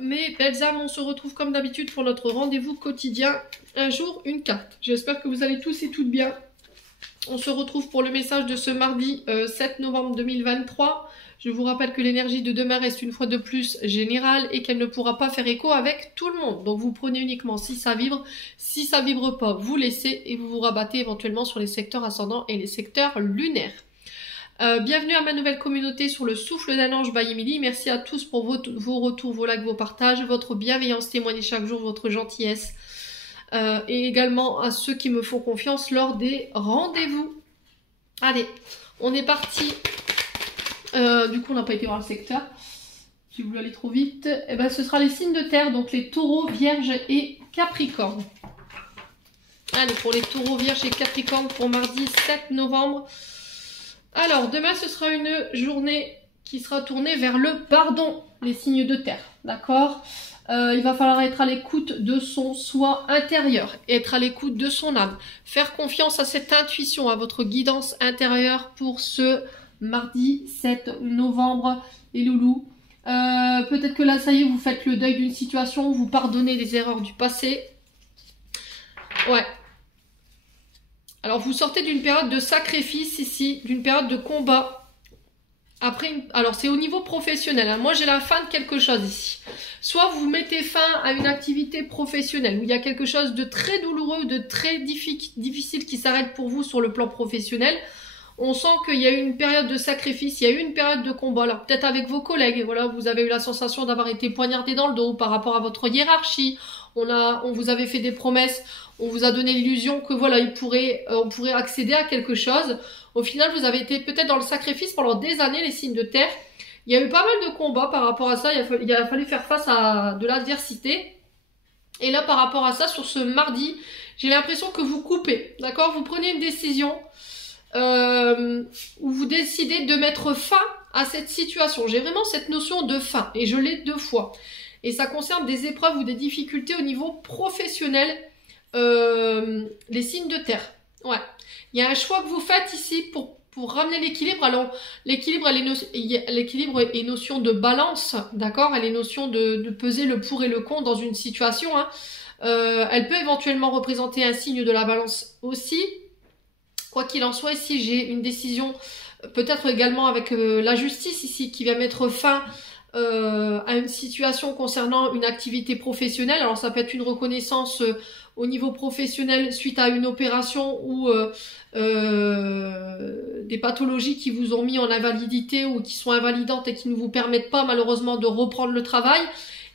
mes belles âmes, on se retrouve comme d'habitude pour notre rendez-vous quotidien. Un jour, une carte. J'espère que vous allez tous et toutes bien. On se retrouve pour le message de ce mardi 7 novembre 2023. Je vous rappelle que l'énergie de demain reste une fois de plus générale et qu'elle ne pourra pas faire écho avec tout le monde. Donc vous prenez uniquement si ça vibre. Si ça vibre pas, vous laissez et vous vous rabattez éventuellement sur les secteurs ascendants et les secteurs lunaires. Bienvenue à ma nouvelle communauté sur le souffle d'un ange by Emily. Merci à tous pour vos retours, vos likes, vos partages, votre bienveillance témoignée chaque jour, votre gentillesse. Et également à ceux qui me font confiance lors des rendez-vous. Allez, on est parti. Du coup, on n'a pas été voir le secteur. J'ai voulu aller trop vite. Et ben, ce sera les signes de terre, donc les taureaux, vierges et capricornes. Allez, pour les taureaux, vierges et capricornes pour mardi 7 novembre. Alors, demain, ce sera une journée qui sera tournée vers le pardon, les signes de terre, d'accord? Il va falloir être à l'écoute de son soi intérieur, être à l'écoute de son âme, faire confiance à cette intuition, à votre guidance intérieure pour ce mardi 7 novembre, les loulous. Peut-être que là, ça y est, vous faites le deuil d'une situation, vous pardonnez les erreurs du passé. Ouais. Alors, vous sortez d'une période de sacrifice ici, d'une période de combat. Après, alors c'est au niveau professionnel. Hein. Moi, j'ai la fin de quelque chose ici. Soit vous mettez fin à une activité professionnelle où il y a quelque chose de très douloureux, de très difficile qui s'arrête pour vous sur le plan professionnel. On sent qu'il y a eu une période de sacrifice, il y a eu une période de combat. Alors peut-être avec vos collègues, voilà, vous avez eu la sensation d'avoir été poignardé dans le dos par rapport à votre hiérarchie. On vous avait fait des promesses, on vous a donné l'illusion que voilà, on pourrait accéder à quelque chose. Au final, vous avez été peut-être dans le sacrifice pendant des années, les signes de terre. Il y a eu pas mal de combats par rapport à ça. Il a fallu faire face à de l'adversité. Et là, par rapport à ça, sur ce mardi, j'ai l'impression que vous coupez, d'accord? Vous prenez une décision où vous décidez de mettre fin à cette situation. J'ai vraiment cette notion de fin et je l'ai 2 fois. Et ça concerne des épreuves ou des difficultés au niveau professionnel, les signes de terre. Ouais. Il y a un choix que vous faites ici pour ramener l'équilibre. Alors, l'équilibre est notion de balance, d'accord? Elle est notion de peser le pour et le contre dans une situation. Hein. Elle peut éventuellement représenter un signe de la balance aussi. Quoi qu'il en soit, ici, j'ai une décision, peut-être également avec la justice ici, qui va mettre fin à une situation concernant une activité professionnelle. Alors, ça peut être une reconnaissance au niveau professionnel suite à une opération ou des pathologies qui vous ont mis en invalidité ou qui sont invalidantes et qui ne vous permettent pas malheureusement de reprendre le travail.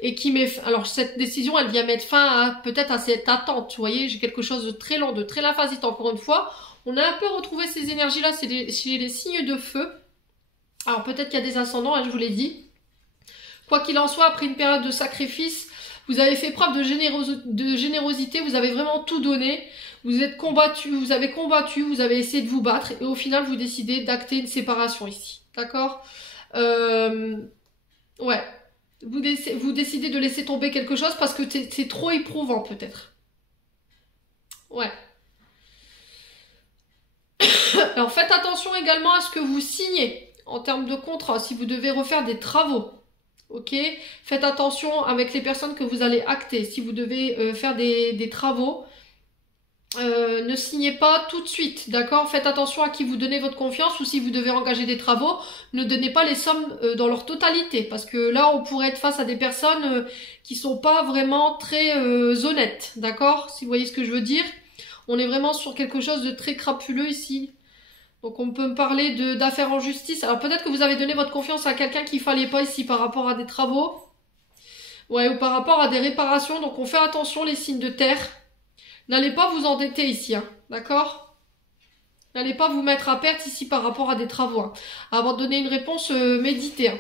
Et qui met, alors cette décision, elle vient mettre fin à peut-être à cette attente. Vous voyez, j'ai quelque chose de très long, de très lymphasite encore une fois. On a un peu retrouvé ces énergies-là, c'est chez les signes de feu. Alors peut-être qu'il y a des ascendants, hein, je vous l'ai dit. Quoi qu'il en soit, après une période de sacrifice, vous avez fait preuve de générosité, vous avez vraiment tout donné. Vous avez combattu, vous avez essayé de vous battre. Et au final, vous décidez d'acter une séparation ici. D'accord? Ouais. Vous décidez de laisser tomber quelque chose parce que c'est trop éprouvant peut-être. Ouais. Alors faites attention également à ce que vous signez en termes de contrat, si vous devez refaire des travaux. Ok, faites attention avec les personnes que vous allez acter. Si vous devez faire des travaux, ne signez pas tout de suite, d'accord? Faites attention à qui vous donnez votre confiance ou si vous devez engager des travaux, ne donnez pas les sommes dans leur totalité parce que là, on pourrait être face à des personnes qui sont pas vraiment très honnêtes, d'accord? Si vous voyez ce que je veux dire. On est vraiment sur quelque chose de très crapuleux ici. Donc on peut me parler d'affaires en justice. Alors peut-être que vous avez donné votre confiance à quelqu'un qu'il fallait pas ici par rapport à des travaux. Ouais, ou par rapport à des réparations. Donc on fait attention les signes de terre. N'allez pas vous endetter ici, hein, d'accord? N'allez pas vous mettre à perte ici par rapport à des travaux. Hein. Avant de donner une réponse, méditez. Hein.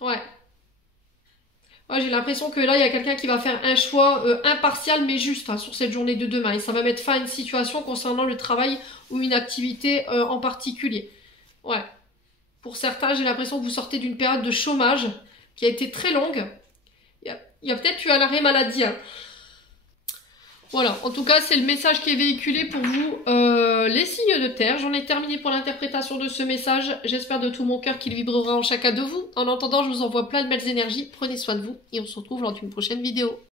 Ouais. Ouais, j'ai l'impression que là, il y a quelqu'un qui va faire un choix impartial mais juste hein, sur cette journée de demain. Et ça va mettre fin à une situation concernant le travail ou une activité en particulier. Ouais. Pour certains, j'ai l'impression que vous sortez d'une période de chômage qui a été très longue. Il y a peut-être eu un arrêt maladie. Hein. Voilà, en tout cas, c'est le message qui est véhiculé pour vous, les signes de terre. J'en ai terminé pour l'interprétation de ce message. J'espère de tout mon cœur qu'il vibrera en chacun de vous. En attendant, je vous envoie plein de belles énergies. Prenez soin de vous et on se retrouve lors d'une prochaine vidéo.